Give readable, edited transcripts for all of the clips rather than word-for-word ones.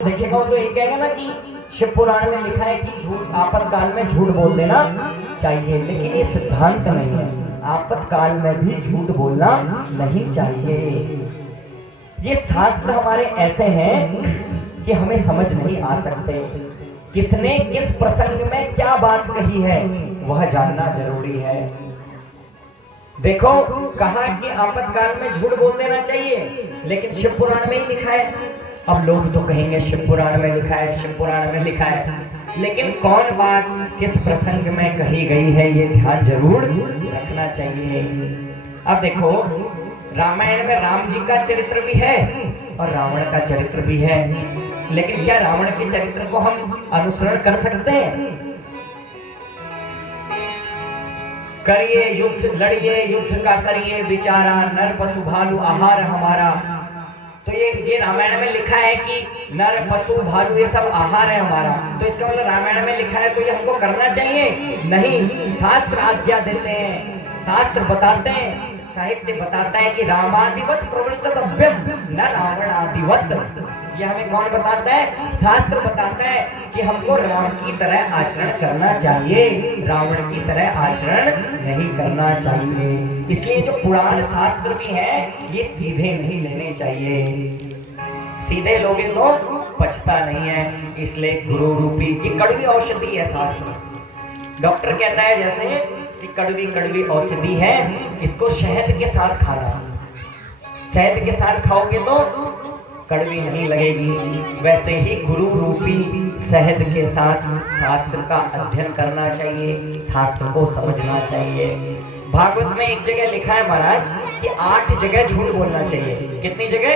देखिएगा तो ये कहेगा ना कि शिव पुराण में लिखा है कि झूठ आपातकाल में झूठ बोल देना चाहिए, लेकिन ये सिद्धांत नहीं है। आपातकाल में भी झूठ बोलना नहीं चाहिए। ये शास्त्र हमारे ऐसे हैं कि हमें समझ नहीं आ सकते। किसने किस प्रसंग में क्या बात कही है वह जानना जरूरी है। देखो, कहा कि आपातकाल में झूठ बोल देना चाहिए, लेकिन शिव पुराण में ही लिखा है। अब लोग तो कहेंगे शिव पुराण में लिखा है, शिव पुराण में लिखा है, लेकिन कौन बात किस प्रसंग में कही गई है ये ध्यान जरूर रखना चाहिए। अब देखो, रामायण में राम जी का चरित्र भी है और रावण का चरित्र भी है, लेकिन क्या रावण के चरित्र को हम अनुसरण कर सकते हैं? करिए युद्ध, लड़िए युद्ध का करिए विचारा, नर पशु भालू आहार हमारा। तो ये रामायण में लिखा है कि नर पशु भालू ये सब आहार है हमारा, तो इसका मतलब रामायण में लिखा है तो ये हमको करना चाहिए? नहीं, शास्त्र आज्ञा देते हैं, शास्त्र बताते हैं, साहित्य बताता है कि रामादिवत प्रवृत्तव्यम न रावणादिवत। ये हमें कौन बताता है? शास्त्र बताता है कि हमको राम की तरह आचरण करना चाहिए, रावण की तरह आचरण नहीं करना चाहिए। इसलिए जो पुराण शास्त्र भी है ये सीधे नहीं लेने चाहिए। सीधे लोगे तो पछता नहीं है। इसलिए गुरु रूपी की कड़वी औषधि है शास्त्र। डॉक्टर कहता है जैसे कि कड़वी कड़वी औषधि है, इसको शहद के साथ खाना। शहद के साथ खाओगे तो कड़वी नहीं लगेगी। वैसे ही गुरु रूपी शहद के साथ शास्त्र का अध्ययन करना चाहिए, शास्त्र को समझना चाहिए। भागवत में एक जगह लिखा है महाराज कि 8 जगह झूठ बोलना चाहिए। कितनी जगह?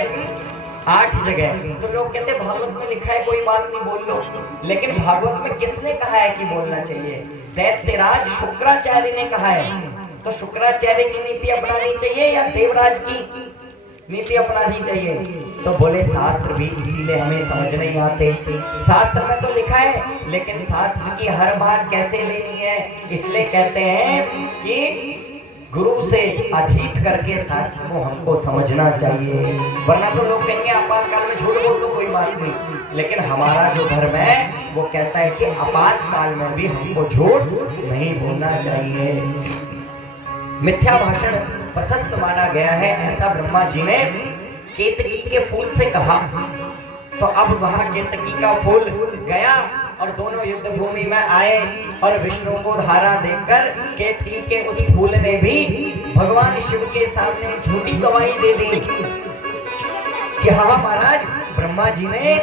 8 जगह। तो लोग कहते हैं भागवत में लिखा है कोई बात नहीं बोल लो, लेकिन भागवत में किसने कहा है कि बोलना चाहिए? दैत्यराज शुक्राचार्य ने कहा है। तो शुक्राचार्य की नीति अपनानी चाहिए या देवराज की नीति अपनानी चाहिए? तो बोले शास्त्र भी इसीलिए हमें समझ नहीं आते। शास्त्र में तो लिखा है, लेकिन शास्त्र की हर बात कैसे लेनी है, इसलिए कहते हैं कि गुरु से अधीत करके शास्त्र को हमको समझना चाहिए। वरना तो लोग कहेंगे आपातकाल में झूठ बोल दो कोई बात नहीं, लेकिन हमारा जो धर्म है वो कहता है कि आपातकाल में भी हमको झूठ नहीं बोलना चाहिए। मिथ्या भाषण प्रशस्त माना गया है, ऐसा ब्रह्मा जी ने केतकी के फूल से कहा। तो अब वहां केतकी का फूल गया और दोनों युद्ध भूमि में आए और विष्णु को धारा देकर केतकी के उस फूल ने भी भगवान शिव के सामने झूठी गवाही दे दी कि हाँ महाराज, ब्रह्मा जी ने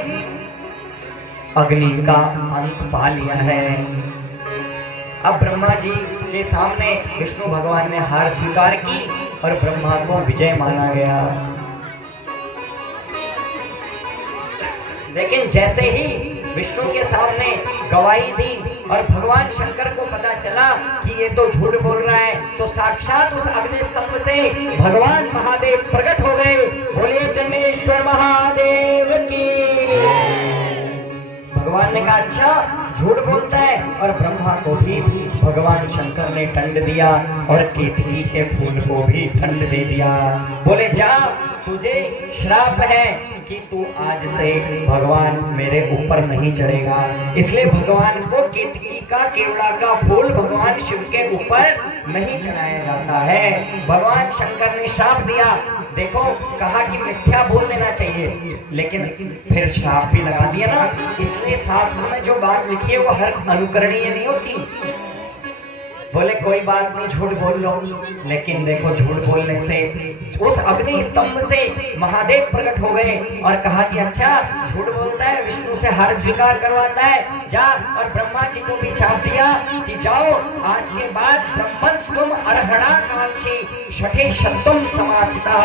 अग्नि का अंत पा लिया है। अब ब्रह्मा जी के सामने विष्णु भगवान ने हार स्वीकार की और ब्रह्मा को विजय माना गया। लेकिन जैसे ही विष्णु के सामने गवाही दी और भगवान शंकर को पता चला कि ये तो झूठ बोल रहा है, तो साक्षात उस अग्नि स्तंभ से भगवान महादेव प्रकट हो गए। बोलिए चंडेश्वर महादेव की। भगवान ने कहा अच्छा झूठ बोलता है, और ब्रह्मा को भी भगवान शंकर ने दंड दिया और केतकी के फूल को भी दंड दे दिया। बोले जा, तुझे श्राप है कि तू आज से भगवान मेरे ऊपर नहीं चढ़ेगा। इसलिए भगवान को केतकी का केवड़ा का फूल भगवान शिव के ऊपर नहीं चढ़ाया जाता है। भगवान शंकर ने श्राप दिया। देखो, कहा कि मिथ्या बोल देना चाहिए, लेकिन फिर श्राप भी लगा दिया ना। इसलिए शास्त्र में जो बात लिखी है वो हर अनुकरणीय नहीं होती। बोले कोई बात नहीं झूठ बोल लो, लेकिन देखो झूठ बोलने से उस अग्नि स्तंभ से महादेव प्रकट हो गए और कहा कि अच्छा झूठ बोलता है, विष्णु से हार स्वीकार करवाता है, जा। और ब्रह्मा जी को भी शाप दिया कि जाओ, आज के बाद ब्रह्मस्वम अर्हणा कांक्षी छठे शतम समाधिता।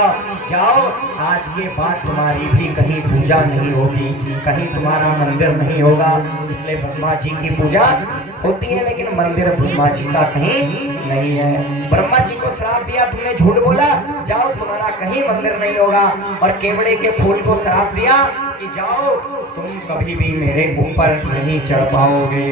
जाओ, आज के बाद तुम्हारी भी कहीं पूजा नहीं होगी, कहीं तुम्हारा मंदिर नहीं होगा। इसलिए ब्रह्मा जी की पूजा होती है, लेकिन मंदिर ब्रह्मा जी का कहीं नहीं है। ब्रह्मा जी को श्राप दिया, तुमने झूठ बोला, जाओ तुम्हारा कहीं मंदिर नहीं होगा। और केवड़े के फूल को श्राप दिया कि जाओ, तुम कभी भी मेरे ऊपर नहीं चढ़ पाओगे।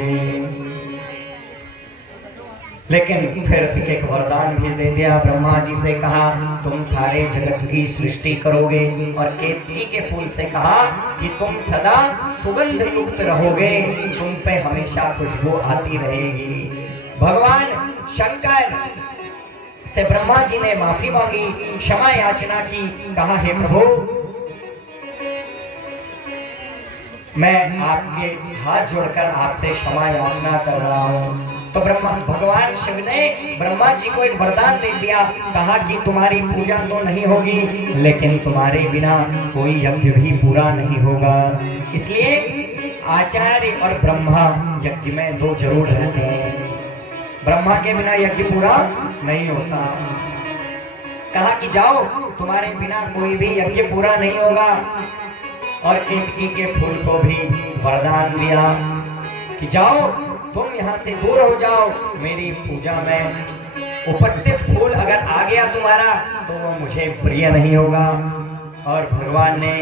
लेकिन फिर एक वरदान भी दे दिया। ब्रह्मा जी से कहा तुम सारे जगत की सृष्टि करोगे, और केतकी के फूल से कहा कि तुम सदा सुगंध युक्त रहोगे, तुम पे हमेशा खुशबू आती रहेगी। भगवान शंकर से ब्रह्मा जी ने माफी मांगी, क्षमा याचना की, कहा हे प्रभु मैं आपके हाथ जोड़कर आपसे क्षमा याचना कर रहा हूँ। तो भगवान शिव ने ब्रह्मा जी को एक वरदान दे दिया, कहा कि तुम्हारी पूजा तो नहीं होगी, लेकिन तुम्हारे बिना कोई यज्ञ भी पूरा नहीं होगा। इसलिए आचार्य और ब्रह्मा यज्ञ में दो जरूर रहते हैं, ब्रह्मा के बिना यज्ञ पूरा नहीं होता। कहा कि जाओ तुम्हारे बिना कोई भी यज्ञ पूरा नहीं होगा। और केतकी के फूल को भी वरदान दिया कि जाओ तुम यहाँ से दूर हो जाओ, मेरी पूजा में उपस्थित फूल अगर आ गया तुम्हारा तो वो मुझे प्रिय नहीं होगा। और भगवान ने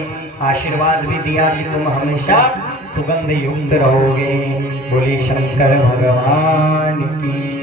आशीर्वाद भी दिया कि तुम हमेशा सुगंध युक्त रहोगे। बोले शंकर भगवान की।